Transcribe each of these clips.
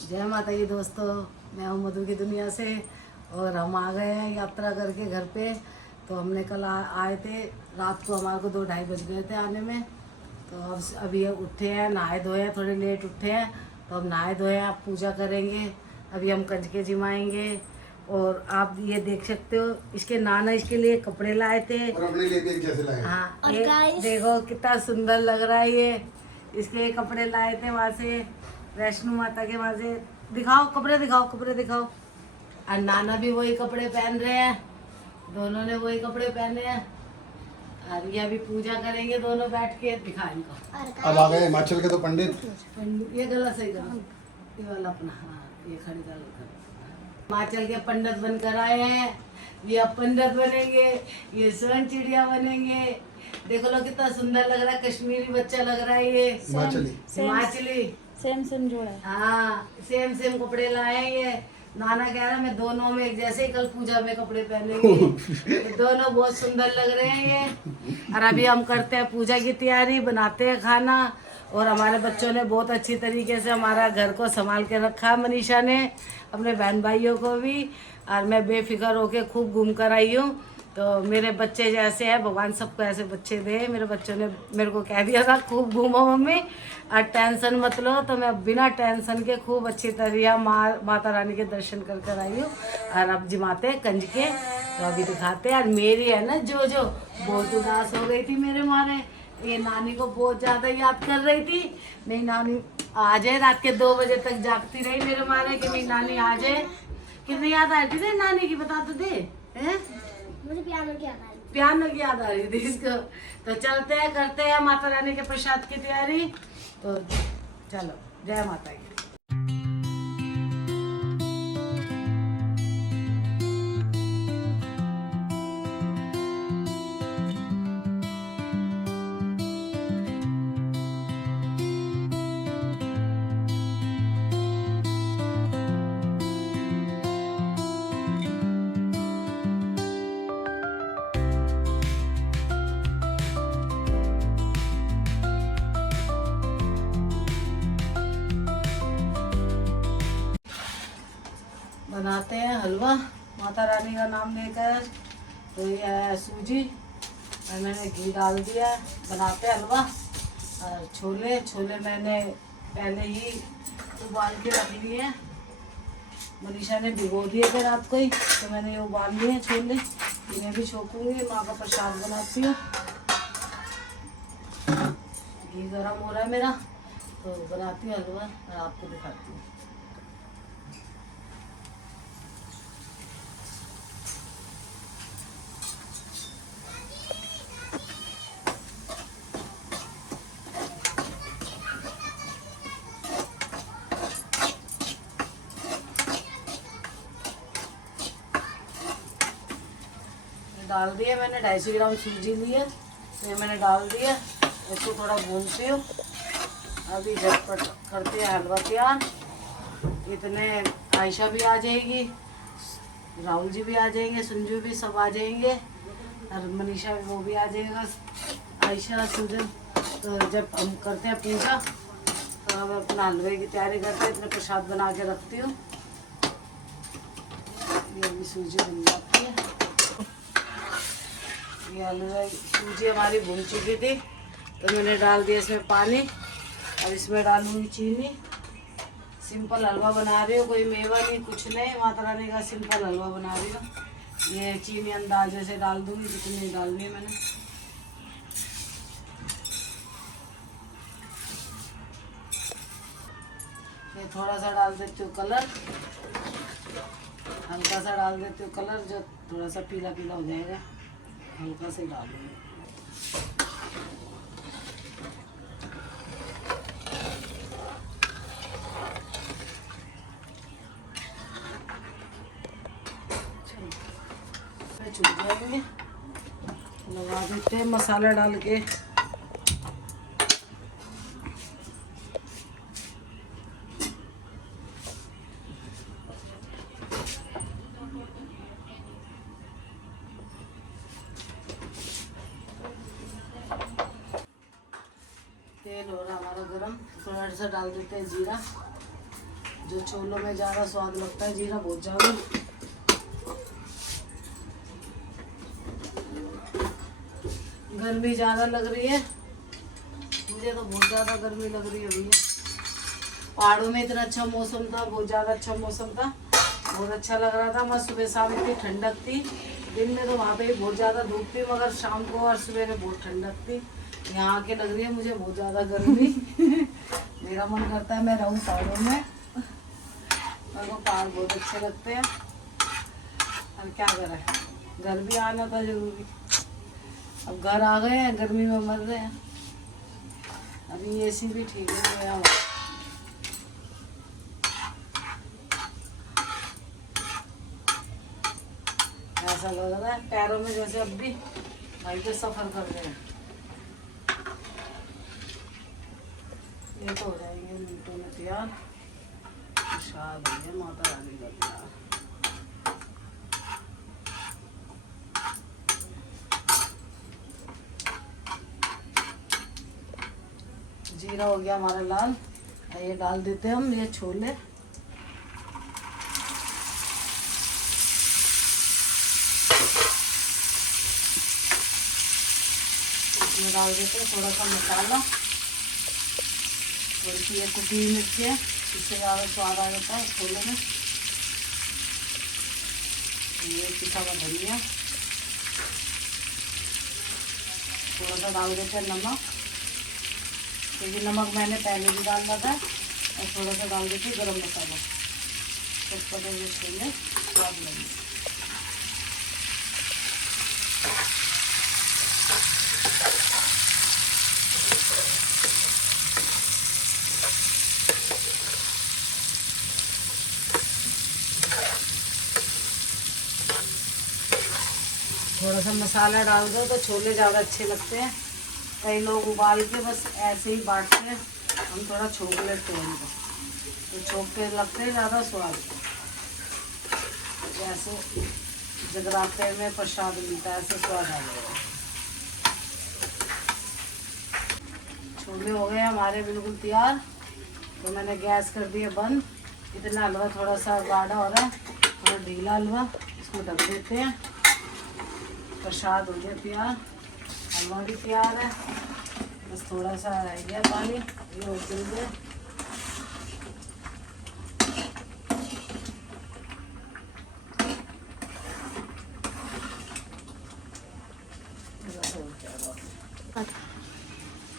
जय माता की दोस्तों, मैं हूँ मधु की दुनिया से और हम आ गए हैं यात्रा करके घर पे। तो हमने कल आए थे रात को, हमारे को 2-2:30 बज गए थे आने में। तो अब अभी उठे हैं, नहाए धोए हैं, थोड़े लेट उठे हैं तो अब नहाए धोए हैं, अब पूजा करेंगे। अभी हम कंजके जिमाएंगे। और आप ये देख सकते हो, इसके नाना इसके लिए कपड़े लाए थे और अपने लिए भी एक जैसे लाए। हाँ, और ये guys, देखो कितना सुंदर लग रहा है। ये इसके कपड़े लाए थे वहाँ से, वैष्णो माता के वहाँ से। दिखाओ कपड़े, दिखाओ कपड़े दिखाओ। और नाना भी वही कपड़े पहन रहे हैं, दोनों ने वही कपड़े पहने हैं। और ये अभी पूजा करेंगे दोनों बैठ के। दिखा इनको। अब आ गए हिमाचल के तो पंडित। ये गला सही करो, ये वाला अपना, हाँ ये खड़ी कर। हिमाचल के पंडित बनकर आए हैं, ये अब पंडित बनेंगे, ये स्वर्ण चिड़िया बनेंगे। देखो लो कितना सुंदर लग रहा है, कश्मीरी बच्चा लग रहा है ये। हिमाचली हिमाचली, सेम जोड़ा है। हाँ सेम सेम कपड़े लाए हैं ये। नाना कह रहा है मैं दोनों में एक जैसे ही कल पूजा में कपड़े पहनेंगे। ये दोनों बहुत सुंदर लग रहे हैं ये। और अभी हम करते हैं पूजा की तैयारी, बनाते हैं खाना। और हमारे बच्चों ने बहुत अच्छी तरीके से हमारा घर को संभाल के रखा, मनीषा ने, अपने बहन भाइयों को भी। और मैं बेफिक्र होके खूब घूम कर आई हूँ। तो मेरे बच्चे जैसे हैं, भगवान सबको ऐसे बच्चे दे। मेरे बच्चों ने मेरे को कह दिया था खूब घूमो मम्मी और टेंशन मत लो। तो मैं बिना टेंशन के खूब अच्छी तरह माता रानी के दर्शन कर कर आई हूँ। और अब जिमाते हैं कंज के, तो अभी दिखाते हैं। और मेरी है ना जो बहुत उदास हो गई थी मेरे मारे, ये नानी को बहुत ज़्यादा याद कर रही थी। नहीं नानी आ जाए, रात के 2 बजे तक जागती रही मेरे मारे कि नहीं नानी आ जाए। कितनी याद आ रही थी नानी की, बता तो दे। हैं मुझे पियानो की याद आ रही पियानो की याद आ रही थी इसको। तो चलते हैं, करते हैं माता रानी के प्रसाद की तैयारी। तो चलो, जय माता की। बनाते हैं हलवा माता रानी का नाम लेकर। तो ये है सूजी और मैंने घी डाल दिया। बनाते हैं हलवा। और छोले मैंने पहले ही उबाल के रख लिए हैं, मनीषा ने भिगो दिए थे रात को ही। तो मैंने ये उबाल लिए हैं छोले, इन्हें भी छोकूंगी, माँ का प्रसाद बनाती हूँ। घी गर्म हो रहा है मेरा, तो बनाती हूँ हलवा और आपको दिखाती हूँ। डाल दिया मैंने, 250 ग्राम सूजी ली है, तो ये मैंने डाल दिया। इसको थोड़ा भूनती हूँ। अभी झटपट करते हैं हलवा तैयार। इतने आयशा भी आ जाएगी, राहुल जी भी आ जाएंगे, संजू भी सब आ जाएंगे और मनीषा भी, वो भी आ जाएगा, आयशा सुजन। तो जब हम करते हैं पूजा तो हम अपना हलवे की तैयारी करते हैं। इतने प्रसाद बना के रखती हूँ। ये अभी सूजी बन जाती है। ये हलवा सूजी हमारी भून चुकी थी, तो मैंने डाल दिया इसमें पानी। और इसमें डालूंगी चीनी। सिंपल हलवा बना रही हूँ, कोई मेवा नहीं, कुछ नहीं, माता रानी का सिंपल हलवा बना रही हूँ। ये चीनी अंदाजे से डाल दूंगी, जितनी डालनी है मैंने। ये थोड़ा सा डाल देती हूँ कलर, हल्का सा डाल देती हूँ कलर, जो थोड़ा सा पीला पीला हो जाएगा, हल्का से डालूंगी। चुप जाएंगे, लगा देते हैं मसाला डाल के। तेल हो रहा हमारा गरम, थोड़ा सा डाल देते हैं जीरा। जो छोलों में ज़्यादा स्वाद लगता है, जीरा बहुत ज़्यादा। गर्मी ज़्यादा लग रही है मुझे, तो बहुत ज़्यादा गर्मी लग रही है भैया। पहाड़ों में इतना अच्छा मौसम था, बहुत ज़्यादा अच्छा मौसम था, बहुत अच्छा लग रहा था। मैं सुबह शाम इतनी ठंडक थी, दिन में तो वहाँ पे भी बहुत ज़्यादा धूप थी, मगर शाम को और सुबह में बहुत ठंडक थी। यहाँ आके लग रही है मुझे बहुत ज़्यादा गर्मी। मेरा मन करता है मैं रहूँ पहाड़ों में, मेरे को पहाड़ बहुत अच्छे लगते हैं। और क्या करें, घर भी आना था जरूरी। अब घर आ गए हैं, गर्मी में मर रहे हैं। अभी एसी भी ठीक नहीं गया। ऐसा लग रहा है पैरों में जैसे अब भी भाई पे सफर कर रहे हैं। ये तो हो जाएंगे मिनटों में तैयार। प्रसाद हो गया माता रानी का तैयार। जीरा हो गया हमारा लाल, ये डाल देते हैं हम ये छोले। इसमें डाल देते हैं थोड़ा सा मसाला, थोड़ी सी ये कुटी मिर्च है, इससे ज़्यादा स्वाद आ जाता है छोले में। ये पिसा हुआ धनिया, थोड़ा सा डाल देते हैं नमक, क्योंकि नमक मैंने पहले भी डाला था, और थोड़ा सा डाल देते हैं गरम मसाला। चटपटे में छोले स्वाद लगे। थोड़ा सा मसाला डाल दो तो छोले ज़्यादा अच्छे लगते हैं। कई लोग उबाल के बस ऐसे ही बांटते हैं, हम थोड़ा छोंक लेते हैं इनको, तो छोंक के लगते हैं ज़्यादा स्वाद। जैसे जगराते में प्रसाद मिलता है ऐसे स्वाद आ जाएगा। छोले हो गए हमारे बिल्कुल तैयार, तो मैंने गैस कर दिया बंद। इतना हलवा थोड़ा सा गाढ़ा हो रहा है, थोड़ा ढीला हलवा, इसको ढक देते हैं। प्रसाद हो गया तैयार, हलवा भी तैयार है, बस थोड़ा सा रह गया पानी, ये हो गया।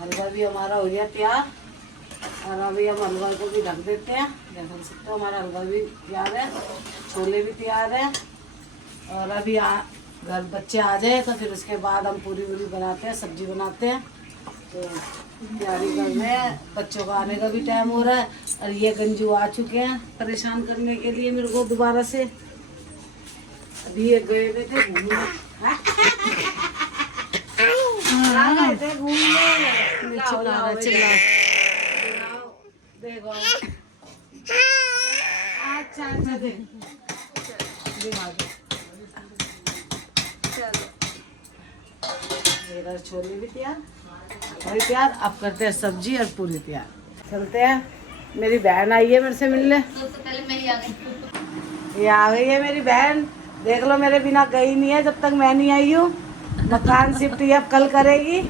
हलवा भी हमारा हो गया तैयार, और अभी हम हलवा को भी ढक देते हैं। देख सकते हो हमारा हलवा भी तैयार है, छोले भी तैयार है। और अभी घर बच्चे आ जाए तो फिर उसके बाद हम पूरी वूरी बनाते हैं, सब्जी बनाते हैं। तो तैयारी कर रहे हैं, बच्चों का आने का भी टाइम हो रहा है। और ये गंजू आ चुके हैं परेशान करने के लिए मेरे को दोबारा से। अभी ये गए हुए थे घूमने, गए थे घूमने। देखो अच्छा अच्छा देख मेरा छोले भी तैयार, पूरी तैयार। अब करते हैं सब्जी और पूरी तैयार, चलते हैं। मेरी बहन आई है मेरे से मिलने, पहले मैं ही आ गई। ये आ गई है मेरी बहन। देख लो मेरे बिना गई नहीं है जब तक मैं नहीं आई हूँ। मकान शिफ्ट अब कल करेगी,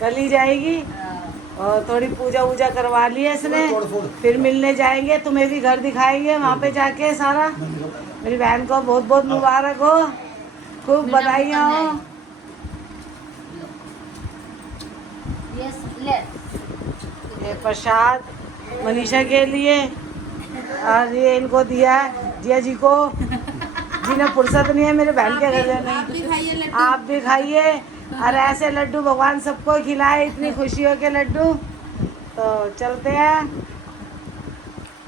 कल ही जाएगी। और थोड़ी पूजा वूजा करवा ली है इसने, फिर मिलने जाएंगे, तुम्हें भी घर दिखाएंगे वहाँ पे जाके सारा। मेरी बहन को बहुत बहुत मुबारक हो, खूब बधाइयाँ हो। ये प्रसाद मनीषा के लिए, और ये इनको दिया है जिया जी को, जिन्हें फुर्सत नहीं है मेरे बहन के घर जाने। आप भी खाइए, और ऐसे लड्डू भगवान सबको खिलाए, इतनी खुशियों के लड्डू। तो चलते हैं,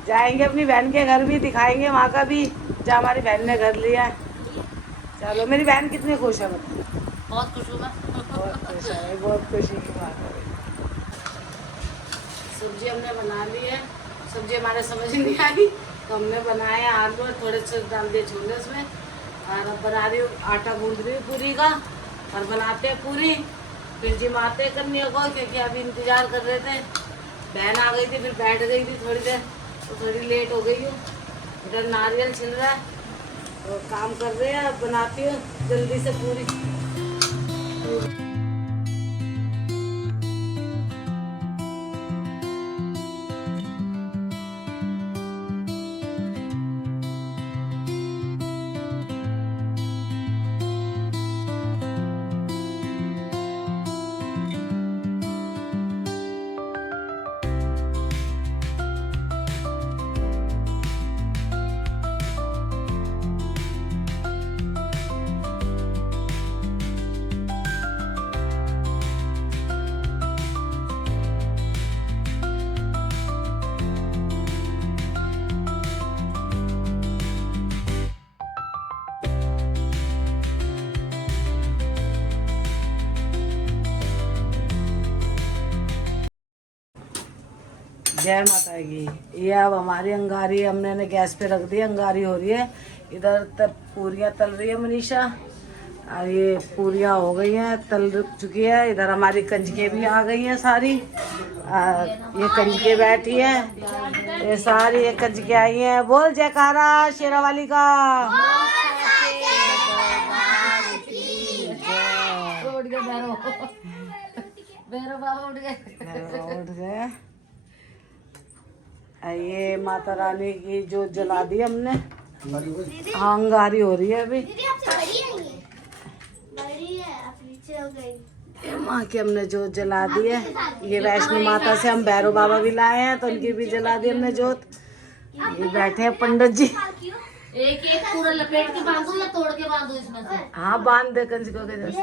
जाएंगे अपनी बहन के घर भी, दिखाएंगे वहाँ का भी जहाँ हमारी बहन ने घर लिया है। चलो, मेरी बहन कितनी खुश है बताओ। बहुत खुश हूँ मैं, बहुत खुश है, बहुत खुशी की बात है। सब्जी हमने बना ली है, सब्जी हमारे समझ नहीं आई तो हमने बनाया आलू और थोड़े से डाल दिए छोले उसमें। और अब बना रही हूँ, आटा गूंद रही हूँ पूरी का, और बनाते हैं पूरी। फिर जिमाते हैं करनी को, क्योंकि अभी इंतजार कर रहे थे। बहन आ गई थी, फिर बैठ गई थी थोड़ी देर, तो थोड़ी लेट हो गई हूँ। इधर नारियल छिल रहा है तो काम कर रहे हैं। अब बनाती हूँ जल्दी से पूरी। जय माता की। ये अब हमारी अंगारी हमने ने गैस पे रख दी, अंगारी हो रही है। इधर तब पूरियाँ तल रही है मनीषा, और ये पूरियाँ हो गई हैं, तल चुकी है। इधर हमारी कंजके भी आ गई हैं सारी। ये कंजके बैठी हैं, ये सारी ये कंजके आई हैं। बोल जयकारा शेरा वाली का। उठ गए भैरव बाबा, उठ गए। ये माता रानी की जोत जला दी हमने। हाँ अंगारी हो रही है अभी। माँ की हमने जोत जला दी है। ये वैष्णो माता से हम भैरव बाबा भी लाए हैं तो उनकी भी जला दी हमने जोत। ये बैठे हैं पंडित जी। एक एक पूरा लपेट के बांधू या तोड़ के बांधू इसमें से? हाँ बांध दे कंजकों के जैसे।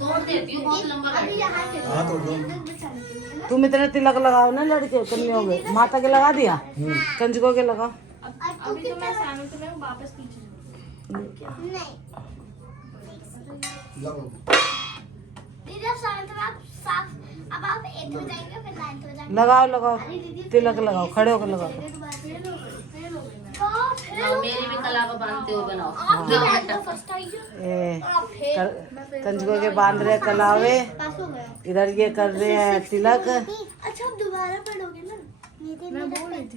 तोड़ देती हूँ, बहुत लंबा तुम इतने तिलक लगाओ ना लड़के कन्याओं में। माता के लगा दिया, कंजकों के लगाओ। अभी तो मैं सामने तो मैं वापस पीछे नहीं अब आप 8 हो जाएंगे फिर 9 हो जाएंगे। लगाओ लगाओ तिलक लगाओ, खड़े होकर लगाओ। मेरी भी कलावा बांधते हुए बनाओ। कंजकों के बांध रहे कलावे। इधर ये कर रहे हैं तिलक। अच्छा आप दोबारा पढ़ोगे ना? मैं बोल रही थी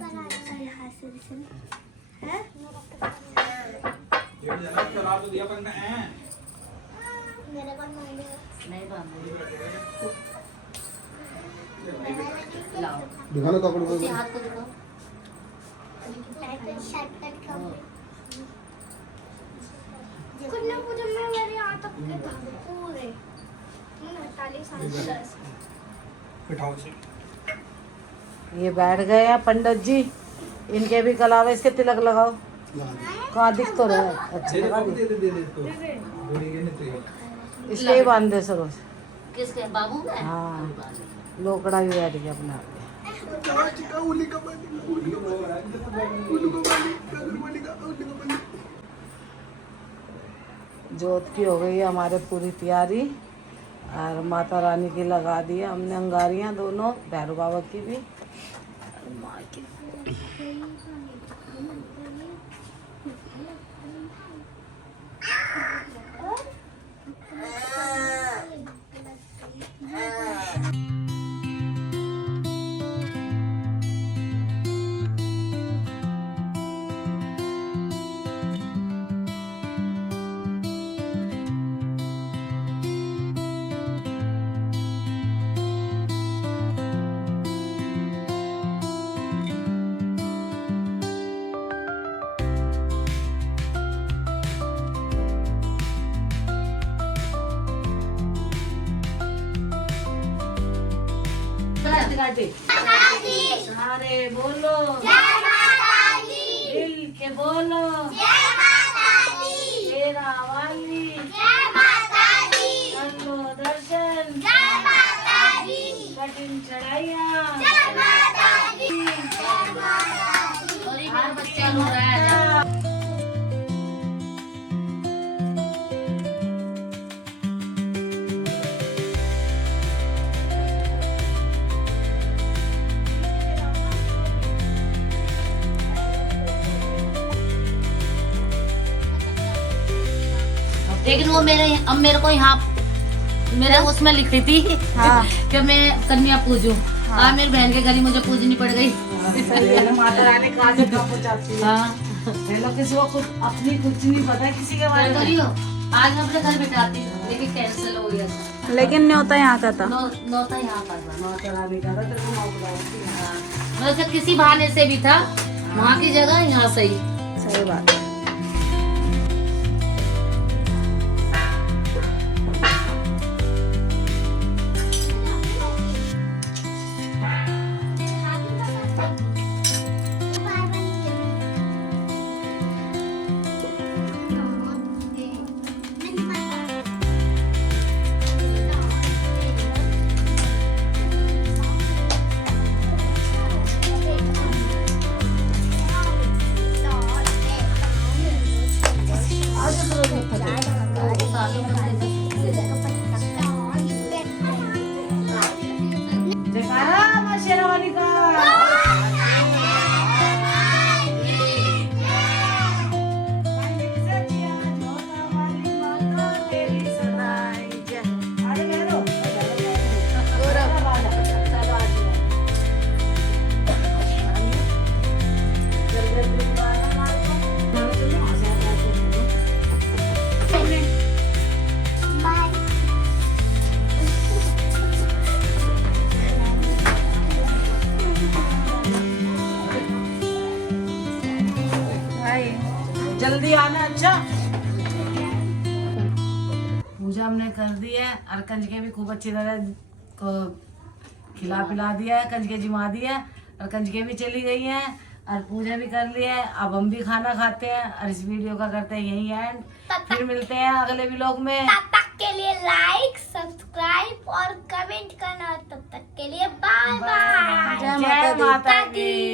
नहीं बांधूंगी। दिखाना कपड़े उसी हाथ को दिखाओ। ये बैठ गए हैं पंडित जी, इनके भी कलावे। इसके तिलक लगाओ। कहाँ दिख तो रहा है? अच्छा लगा इसके ही बांध दे सरो। किसके बाबू में? हाँ लोकड़ा भी बैठ गया अपना। जोत की हो गई है हमारे पूरी तैयारी, और माता रानी की लगा दी है हमने अंगारियाँ दोनों, भैरव बाबा की भी और माँ की। सारे बोलो दिल के बोलो तेरा वाली कर लो दर्शन कठिन चढ़ाइया। बच्चा रो रहा है। लेकिन वो मेरे अब मेरे को यहाँ मेरे उसमें लिखी थी हाँ। कि मैं कन्या पूजूं। हाँ, मेरी बहन के घर ही मुझे पूजनी पड़ गई। माता रानी कहाँ से कहाँ पहुँचाती है। हाँ, ये लोग किसी को कुछ अपनी कुछ नहीं पता है किसी के बारे क्या में। करी हो? आज मैं अपने घर बिठाती लेकिन कैंसिल हो गया था। लेकिन न्योता यहाँ का था। नौता यहाँ पर था। माता रानी का था तो तुम आओ बुलाओगी। हाँ, मतलब किसी बहाने से भी था, वहाँ की जगह यहाँ सही। सही बात है। जयकारा माँ शेरावाली का। जल्दी आना। अच्छा, पूजा हमने कर दी है और कंजके भी खूब अच्छी तरह को खिला पिला दिया है। कंजके जिमा दी है और कंजके भी चली गई हैं और पूजा भी कर ली है। अब हम भी खाना खाते हैं और इस वीडियो का करते हैं यही एंड। फिर मिलते हैं अगले व्लॉग में। तब तक के लिए लाइक, सब्सक्राइब और कमेंट करना। तब तक के लिए बाय बाय। जय जय माता दी। माता दी।